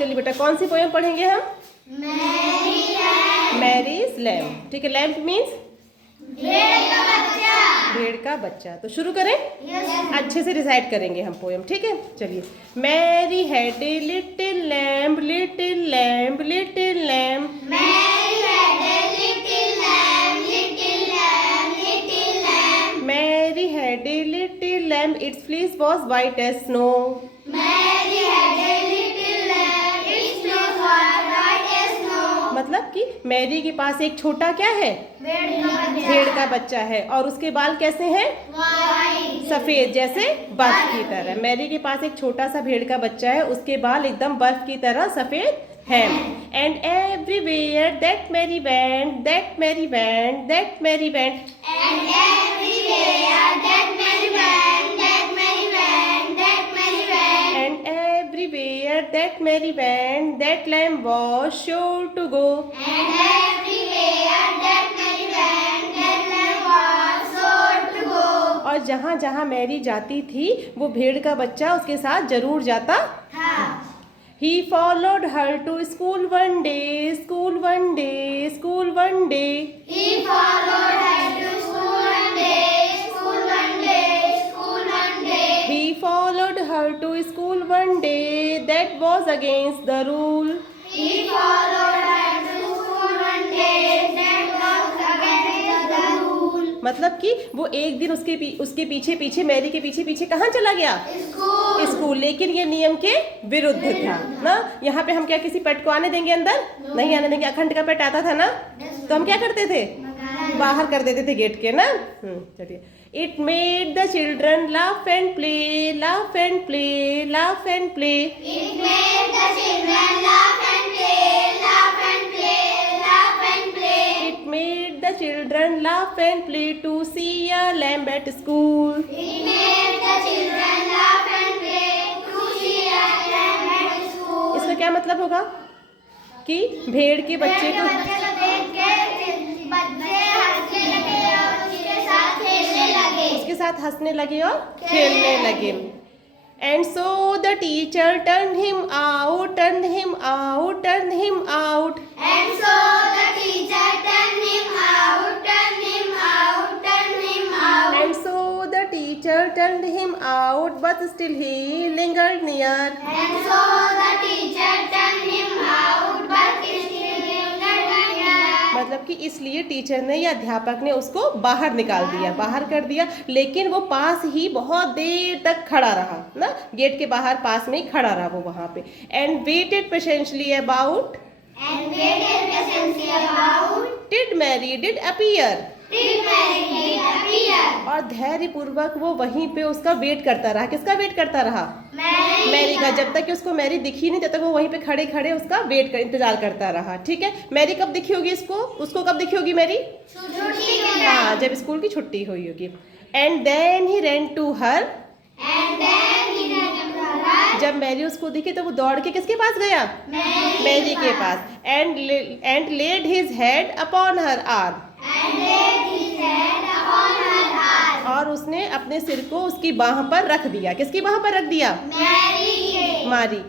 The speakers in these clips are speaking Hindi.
चलिए बेटा, कौन सी पोएम पढ़ेंगे हम? Mary's lamp. ठीक है, लैम्प मीन्स भेड़ का बच्चा। तो शुरू करें? अच्छे से रिसाइट करेंगे हम पोएम। ठीक है, चलिए। Mary had a little lamp, little lamp, little lamp. Mary had a little lamp, its fleece was white as snow. मतलब कि मैरी के पास एक छोटा क्या है? भेड़ का बच्चा है। और उसके बाल कैसे हैं? सफेद, जैसे बर्फ की तरह। मैरी के पास एक छोटा सा भेड़ का बच्चा है, उसके बाल एकदम बर्फ की तरह सफेद हैं। And everywhere that Mary went, that Mary went, that Mary went. That Mary went, that lamb was sure to go. And everywhere that Mary went, that lamb was sure to go. और जहाँ जहाँ मैरी जाती थी, वो भेड़ का बच्चा उसके साथ जरूर जाता था। He followed her to school one day, school one day, school one day. He followed her to school one day, school one day, school one day. He followed her to school one day. That was against the rule. He followed her to school one day. That was against the rule. मतलब कि वो एक दिन उसके पीछे पीछे मैरी के पीछे पीछे कहाँ चला गया? स्कूल। लेकिन ये नियम के विरुद्ध था ना। यहाँ पे हम क्या किसी पेट को आने देंगे अंदर? नहीं आने देंगे। अखंड का पेट आता था ना, तो हम क्या करते थे? बाहर कर देते थे गेट के ना। चलिए। It made the children laugh and play, laugh and play, laugh and play. It made the children laugh and play, laugh and play, laugh and play. It made the children laugh and play to see a lamb at school. It made the children laugh and play to see a lamb at school. इसका क्या मतलब होगा? कि भेड़ के बच्चे को उसके साथ हंसने लगे और खेलने लगे। And so the teacher turned him out, turned him out, turned him out. And so the teacher turned him out, turned him out, turned him out. And so the teacher turned him out, but still he lingered near. And so the teacher turned him out, but still he lingered near. मतलब कि इसलिए टीचर ने या अध्यापक ने उसको बाहर निकाल दिया, बाहर कर दिया। लेकिन वो पास ही बहुत देर तक खड़ा रहा ना, गेट के बाहर पास में ही खड़ा रहा वो वहां पे। And waited patiently about, did Mary did appear, और धैर्य पूर्वक वो वहीं पे उसका वेट करता रहा। किसका वेट करता रहा? मैरी का। जब तक कि उसको मैरी दिखी नहीं, तब तक वो वहीं पे खड़े खड़े उसका इंतजार करता रहा। ठीक है, मैरी कब दिखी होगी उसको कब दिखी होगी मैरी? हाँ, जब स्कूल की छुट्टी हुई होगी। And then he ran to her, जब मैरी उसको दिखी तो वो दौड़ के किसके पास गया? मैरी के पास। And laid his head upon her arm, और उसने अपने सिर को उसकी बाह पर रख दिया। किसकी बाह पर रख दिया?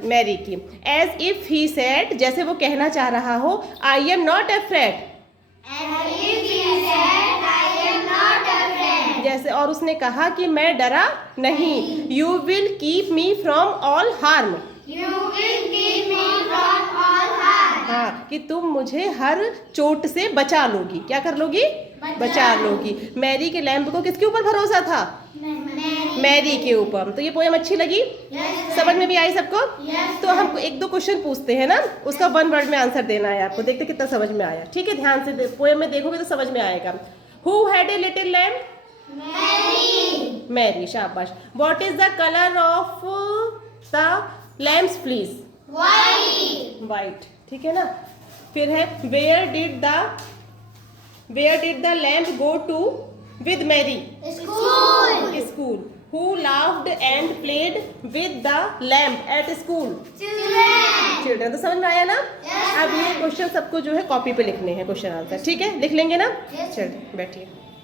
मैरी की। एज इफ ही सेड, जैसे वो कहना चाह रहा हो, आई एम नॉट अफ्रेड। जैसे, और उसने कहा कि मैं डरा नहीं। You will keep me from all harm. हाँ, कि तुम मुझे हर चोट से बचा लोगी। क्या कर लोगी? बचा लोगी। मैरी के लैम्प को किसके ऊपर भरोसा था? मैरी के ऊपर। तो ये पोएम अच्छी लगी? समझ में भी आई सबको? तो हम एक दो क्वेश्चन पूछते हैं ना, उसका वन वर्ड में आंसर देना है आपको। देखते कितना समझ में आया। ठीक है, ध्यान से पोएम में देखोगे तो समझ में आएगा। Who had a little lamp? Mary. शाबाश। What is the colour of the lamb's fleece? White. ठीक है ना। फिर है where did the lamb go to with Mary? School. Who laughed and played with the lamb at school? Children. तो समझ में आया ना? अब ये क्वेश्चन सबको जो है कॉपी पे लिखने हैं, क्वेश्चन आंसर। ठीक है, लिख लेंगे ना? चलिए बैठिए।